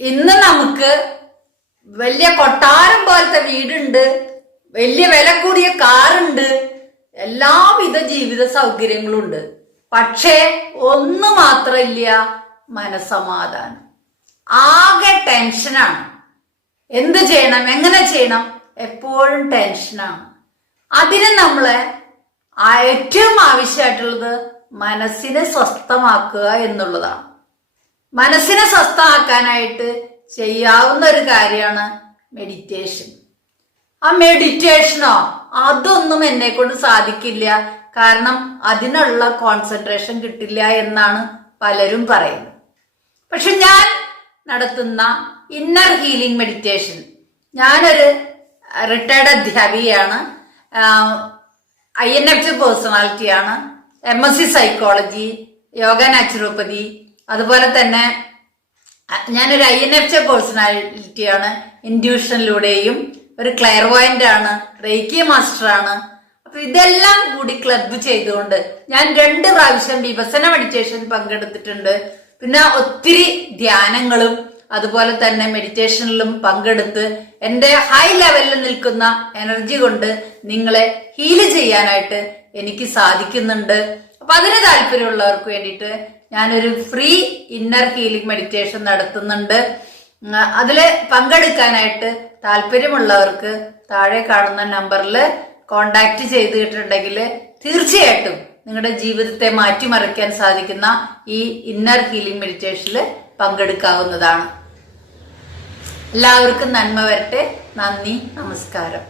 ഇന്ന് നമുക്ക് വലിയ കൊട്ടാരം പോലത്തെ വീടുണ്ട് വലിയ വില കൂടിയ കാറുണ്ട് എല്ലാവിധ ജീവിത സൗകര്യങ്ങളും ഉണ്ട് പക്ഷേ ഒന്ന് മാത്രമില്ല മനസമാധാനം. ആകെ ടെൻഷനാണ്. എന്ത് ചെയ്യണം? എങ്ങനെ ചെയ്യണം? എപ്പോഴും ടെൻഷനാണ്. അതിന് നമ്മളെ ഏറ്റവും ആവശ്യമായിട്ടുള്ളത് മനസ്സിനെ സ്വസ്ഥമാക്കുക എന്നുള്ളതാണ്. മനസ്സിനെ സ്വസ്ഥമാക്കാനായിട്ട് ചെയ്യാവുന്ന ഒരു കാര്യമാണ് മെഡിറ്റേഷൻ ആ മെഡിറ്റേഷനോ അതൊന്നും എന്നെ കൊണ്ട് സാധിക്കില്ല. കാരണം അതിനുള്ള കോൺസെൻട്രേഷൻ കിട്ടില്ല എന്നാണ് പലരും പറയുന്നത്. പക്ഷെ ഞാൻ നടത്തുന്ന ഇന്നർ ഹീലിംഗ് മെഡിറ്റേഷൻ ഞാനൊരു റിട്ടയർഡ് അധ്യാപികയാണ്. I N F പേഴ്സണാലിറ്റിയാണ് M S C psychology yoga naturopathy അതുപോലെ തന്നെ ഞാനൊരു ഐ എൻ എഫ് പേഴ്സണാലിറ്റിയാണ് ഇൻഡ്യൂഷനിലൂടെയും ഒരു ക്ലെയർവോയിന്റ് ആണ് റേക്കി മാസ്റ്ററാണ് അപ്പൊ ഇതെല്ലാം കൂടി ക്ലബ് ചെയ്തുകൊണ്ട് ഞാൻ രണ്ട് പ്രാവശ്യം വിവസന മെഡിറ്റേഷൻ പങ്കെടുത്തിട്ടുണ്ട്. പിന്നെ ഒത്തിരി ധ്യാനങ്ങളും അതുപോലെ തന്നെ മെഡിറ്റേഷനിലും പങ്കെടുത്ത് എന്റെ ഹൈ ലെവലിൽ നിൽക്കുന്ന എനർജി കൊണ്ട് നിങ്ങളെ ഹീൽ ചെയ്യാനായിട്ട് എനിക്ക് സാധിക്കുന്നുണ്ട്. അപ്പൊ അതിന് താല്പര്യമുള്ളവർക്ക് വേണ്ടിയിട്ട് ഞാനൊരു ഫ്രീ ഇന്നർ ഹീലിംഗ് മെഡിറ്റേഷൻ നടത്തുന്നുണ്ട്. അതിൽ പങ്കെടുക്കാനായിട്ട് താല്പര്യമുള്ളവർക്ക് താഴെ കാണുന്ന നമ്പറിൽ കോണ്ടാക്ട് ചെയ്തിട്ടുണ്ടെങ്കിൽ തീർച്ചയായിട്ടും നിങ്ങളുടെ ജീവിതത്തെ മാറ്റിമറിക്കാൻ സാധിക്കുന്ന ഈ ഇന്നർ ഹീലിംഗ് മെഡിറ്റേഷനിൽ പങ്കെടുക്കാവുന്നതാണ്. എല്ലാവർക്കും നന്മ വരട്ടെ. നന്ദി നമസ്കാരം.